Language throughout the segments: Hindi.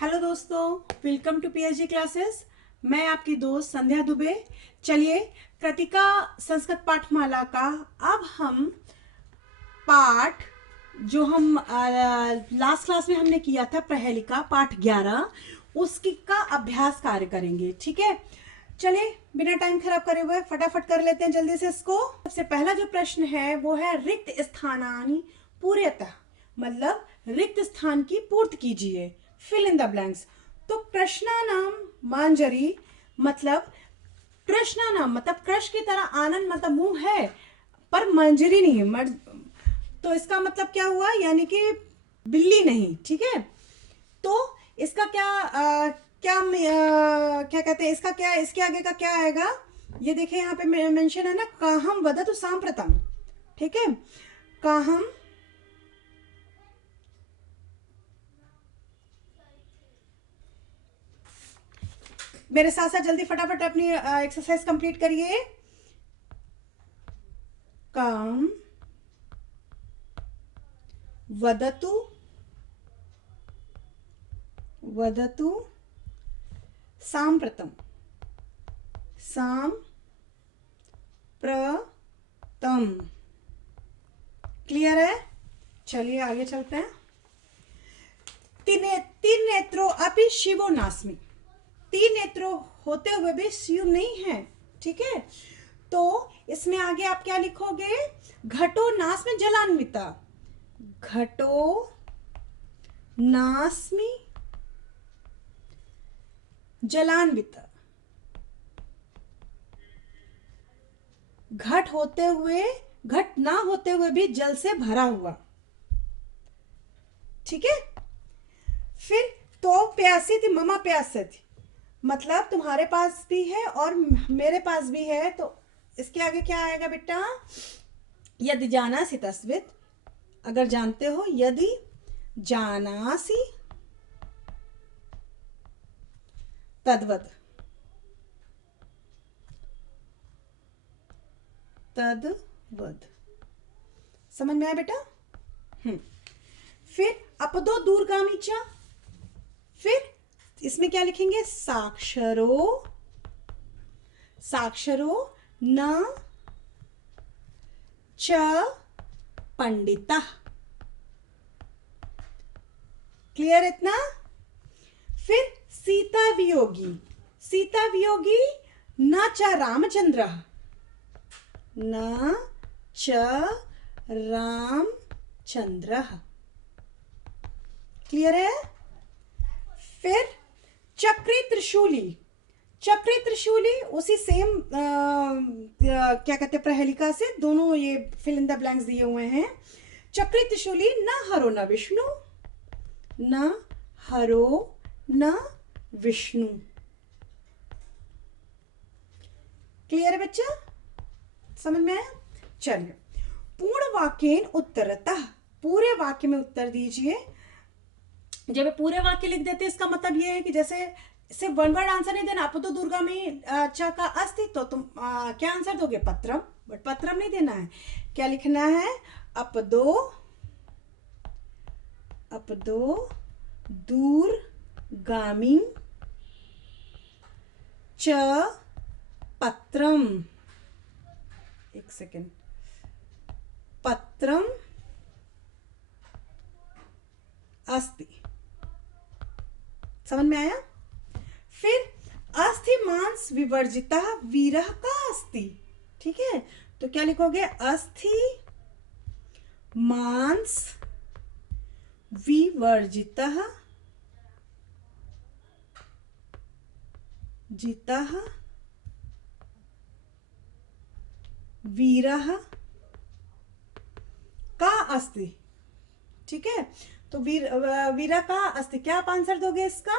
हेलो दोस्तों, वेलकम टू पीएचडी क्लासेस। मैं आपकी दोस्त संध्या दुबे। चलिए, कृतिका संस्कृत पाठमाला का अब हम पाठ जो हम लास्ट क्लास में हमने किया था, प्रहेलिका पाठ 11, उसकी का अभ्यास कार्य करेंगे। ठीक है, चलिए बिना टाइम खराब करे हुए फटाफट कर लेते हैं जल्दी से इसको। सबसे पहला जो प्रश्न है वो है रिक्त स्थानानि पूर्यतः, मतलब रिक्त स्थान की पूर्ति कीजिए, फिल इन द ब्लैंक्स। तो कृष्णानाम मांजरी, मतलब कृष्णानाम मतलब कृष्ण की तरह आनंद मतलब मुंह है पर मंजरी नहीं है। तो इसका मतलब क्या हुआ, यानी कि बिल्ली नहीं। ठीक है, तो इसका क्या कहते हैं, इसका क्या, इसके आगे का क्या आएगा, ये देखिए यहाँ पे मेंशन है ना, काहम वदतु सांप्रतम। ठीक है, काहम, मेरे साथ साथ जल्दी फटाफट अपनी एक्सरसाइज कंप्लीट करिए। काम वदतु वदतु सांप्रतम, सांप्रतम। क्लियर है? चलिए आगे चलते हैं। तीन नेत्रों अपि शिवो नास्मि, तीन नेत्रों होते हुए भी शिव नहीं है। ठीक है, तो इसमें आगे आप क्या लिखोगे, घटो नास में जलान्विता, घटो नास्मि जलान्विता, घट होते हुए, घट ना होते हुए भी जल से भरा हुआ। ठीक है, फिर तो प्यासी थी, ममा प्यासे थी, मतलब तुम्हारे पास भी है और मेरे पास भी है। तो इसके आगे क्या आएगा बेटा, यदि जानासी तस्वित, अगर जानते हो, यदि जानासी तद्वत, तद्वत। समझ में आया बेटा? फिर अपदो दूरगामी चा, फिर इसमें क्या लिखेंगे, साक्षरो, साक्षरो न च पंडिता। क्लियर इतना? फिर सीता वियोगी, सीता वियोगी न च रामचंद्र, न च रामचंद्र। क्लियर है? फिर चक्री त्रिशूली, चक्री त्रिशूली उसी सेम क्या कहते हैं प्रहेलिका से, दोनों ये फिल इन द ब्लैंक्स दिए हुए हैं। चक्री त्रिशूली न हरो न विष्णु, न हरो न विष्णु। क्लियर है बच्चा? समझ में आया? चलिए, पूर्ण वाक्येन उत्तरतः, पूरे वाक्य में उत्तर दीजिए। जब पूरे वाक्य लिख देते हैं, इसका मतलब ये है कि जैसे सिर्फ वन वर्ड आंसर नहीं देना। आपको तो दुर्गा में च का अस्ति, तो तुम क्या आंसर दोगे, पत्रम, बट पत्रम नहीं देना है। क्या लिखना है, अपदो, अपदो दूरगामी च पत्रम, एक सेकेंड, पत्रम अस्ति। समझ में आया? फिर अस्थि मांस विवर्जिता वीरः का अस्ति। ठीक है, तो क्या लिखोगे, अस्थि मांस विवर्जितः, जितः वीरः का अस्ति। ठीक है, तो वीरा का अस्ति, क्या आप आंसर दोगे इसका,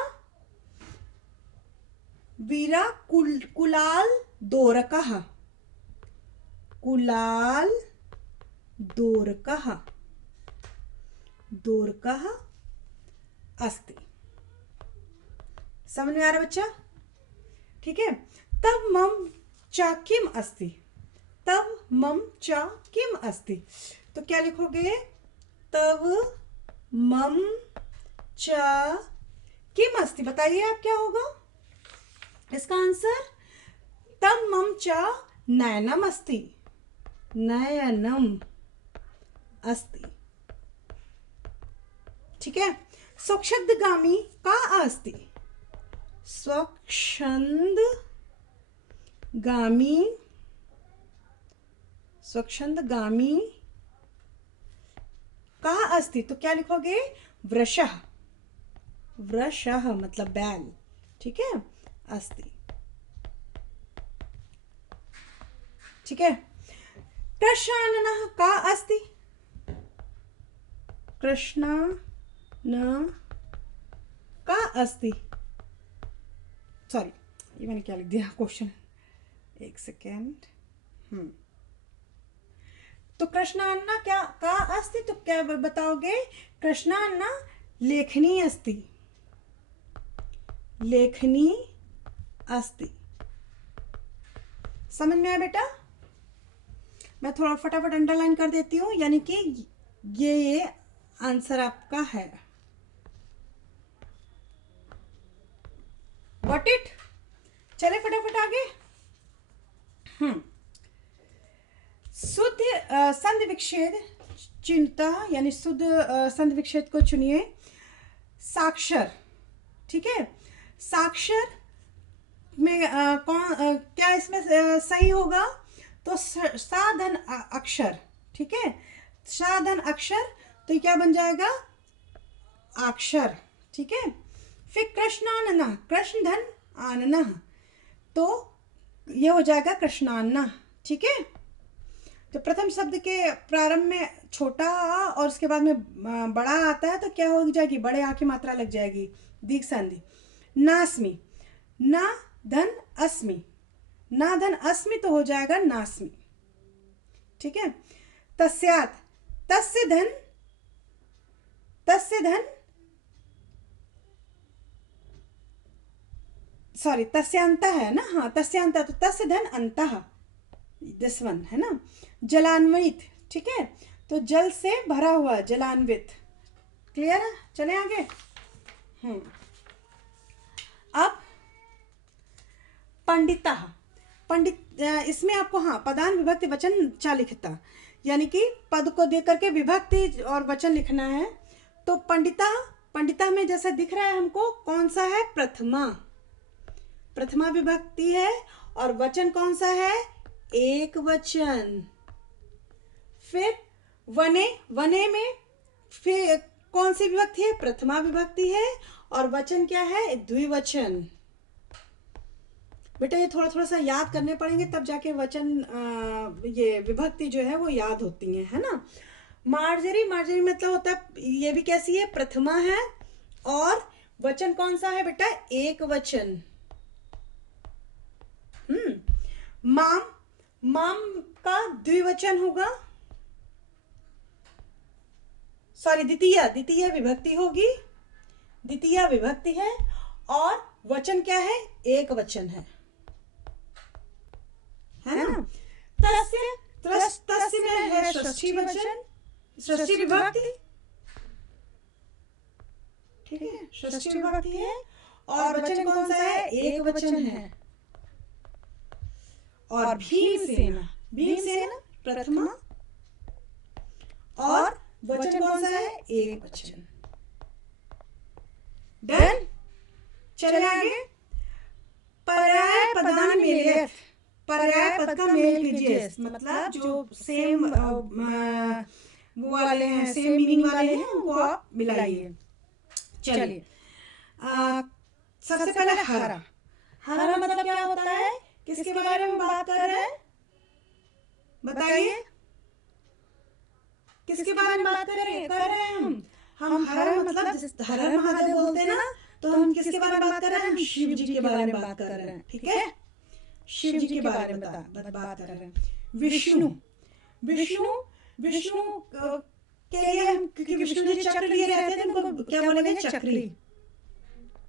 वीरा कुलाल दोरकः, कुलाल दोरकः, दोरकः अस्ति। समझ में आ रहा बच्चा? ठीक है, तब मम चा किम अस्ति, तब मम चा किम अस्ति, तो क्या लिखोगे, तब मम च किम अस्ति, बताइए आप क्या होगा इसका आंसर। तम मम च नयनम अस्ति, नयनम अस्ति। ठीक है। स्वच्छंदगामी का अस्ति, स्वच्छंदगामी, स्वच्छंदगामी का अस्ति, तो क्या लिखोगे, वृषः, वृषः मतलब बैल। ठीक है, अस्ति। ठीक है। कृष्णाननः का अस्ति, कृष्णान का अस्ति, सॉरी ये मैंने क्या लिख दिया क्वेश्चन, एक सेकेंड। तो कृष्णान्ना क्या का अस्ति, तो क्या बताओगे, कृष्णान्ना लेखनी अस्ति, लेखनी अस्ति। समझ में आया बेटा। मैं थोड़ा फटाफट अंडरलाइन कर देती हूँ, यानी कि ये आंसर आपका है। Got it? चले फटाफट आगे। शुद्ध संधि विच्छेद चिंता, यानी शुद्ध संधि विच्छेद को चुनिए। साक्षर, ठीक है, साक्षर में कौन क्या इसमें सही होगा, तो साधन अक्षर। ठीक है, साधन अक्षर, तो क्या बन जाएगा, अक्षर। ठीक है। फिर कृष्णानना, कृष्ण धन आनना, तो ये हो जाएगा कृष्णान्ना। ठीक है। तो प्रथम शब्द के प्रारंभ में छोटा आ और उसके बाद में बड़ा आता है, तो क्या हो जाएगी, बड़े आ की मात्रा लग जाएगी, दीर्घ संधि। नास्मि, ना धन अस्मि, ना धन अस्मि, तो हो जाएगा नास्मि। ठीक है। तस्यात्, तस्य धन, तस्य धन, सॉरी तस्यांत है ना, हाँ तस्यांत, तो तस्य धन अंतः, दिस वन है ना। जलान्वित, ठीक है, तो जल से भरा हुआ, जलान्वित। क्लियर है, चले आगे। अब पंडिता, पंडित, इसमें आपको हाँ पदान विभक्ति वचन चा लिखता, यानी कि पद को देख करके विभक्ति और वचन लिखना है। तो पंडिता, पंडिता में जैसा दिख रहा है हमको, कौन सा है, प्रथमा, प्रथमा विभक्ति है, और वचन कौन सा है, एक वचन। फिर वने, वने में फिर कौन सी विभक्ति है, प्रथमा विभक्ति है, और वचन क्या है, द्विवचन। बेटा ये थोड़ा थोड़ा सा याद करने पड़ेंगे, तब जाके वचन ये विभक्ति जो है वो याद होती है ना। मार्जरी, मार्जरी मतलब होता है, ये भी कैसी है, प्रथमा है, और वचन कौन सा है बेटा, एक वचन। माम, माम का द्विवचन होगा, सॉरी द्वितीय, द्वितीय विभक्ति होगी, द्वितीय विभक्ति है, और वचन क्या है, एक वचन है ना। तस्य, तस्य में है षष्ठी वचन, षष्ठी विभक्ति। ठीक है, षष्ठी विभक्ति है, और वचन कौन सा है, एक वचन है। और भीमसेना, भीमसेना प्रथमा, और वचन कौन सा है, एक वचन। डन, चले आगे। पर्याय पदान मेलयत, पर्याय पद का मेल कीजिए, मतलब जो सेम वो वाले हैं, सेम मीनिंग वाले हैं, उनको आप मिलाइए। चलिए, सबसे पहले हरा, हरा मतलब क्या होता है, किसके बारे में बात कर रहे हैं, बताइए, किसके बारे में बात कर रहे हैं हम हर मतलब जिस हर हर महादेव बोलते हैं ना, तो हम किसके बारे में बात कर रहे हैं, हम शिव जी के बारे में बात कर रहे हैं। ठीक है, शिव जी के बारे में बात कर रहे हैं। विष्णु, विष्णु, विष्णु के लिए हम, क्योंकि विष्णु जी चक्र लिए रहते हैं, उनको क्या बोलेंगे, चक्री।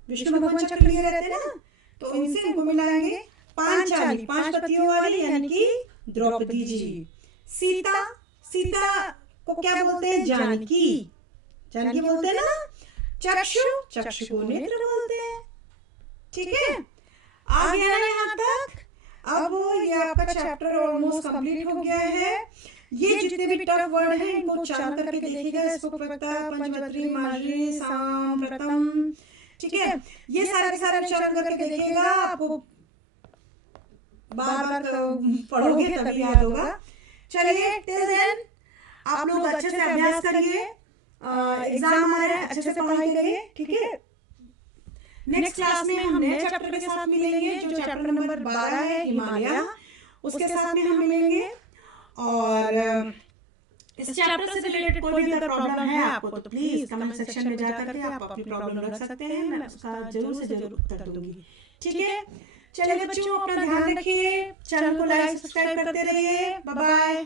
विष्णु भगवान चक्र लिए रहते हैं ना, तो इनसे इनको मिलाएंगे। पांचाली, पांच पतियों वाली, यानी कि द्रौपदी जी। सीता, सीता को क्या बोलते हैं, जानकी, जानकी बोलते हैं ना। चक्षु, चक्षु को नेत्र बोलते हैं। ठीक है, आ गया ना यहाँ तक। अब ये आपका चैप्टर ऑलमोस्ट कंप्लीट हो गया है। ये जितने भी टफ वर्ड हैं इनको उच्चारण करके देखिएगा। स्पुष्पकता, पंचवत्री, मार्जरी, साम, प्रथम। ठीक है, ये सारे सारे उच्चारण करके देखिएगा। आपको बार बार पढ़ोगे तभी याद होगा। चलिए, टिल देन आप लोग अच्छे से अभ्यास करिए। एग्जाम आ रहा है, अच्छे से पढ़ाई करिए। ठीक है, नेक्स्ट क्लास में हम नए चैप्टर के साथ मिलेंगे, जो चैप्टर नंबर 12 है हिमालय, उसके साथ में हम मिलेंगे। और इस चैप्टर से रिलेटेड कोई भी अगर प्रॉब्लम है आपको तो प्लीज कमेंट सेक्शन में जा करके आप अपनी प्रॉब्लम रख सकते हैं, मैं उसका जरूर से जरूर उत्तर दूंगी। ठीक है, चलिए बच्चों, अपना ध्यान रखिए, चैनल को लाइक सब्सक्राइब करते रहिए। Bye bye.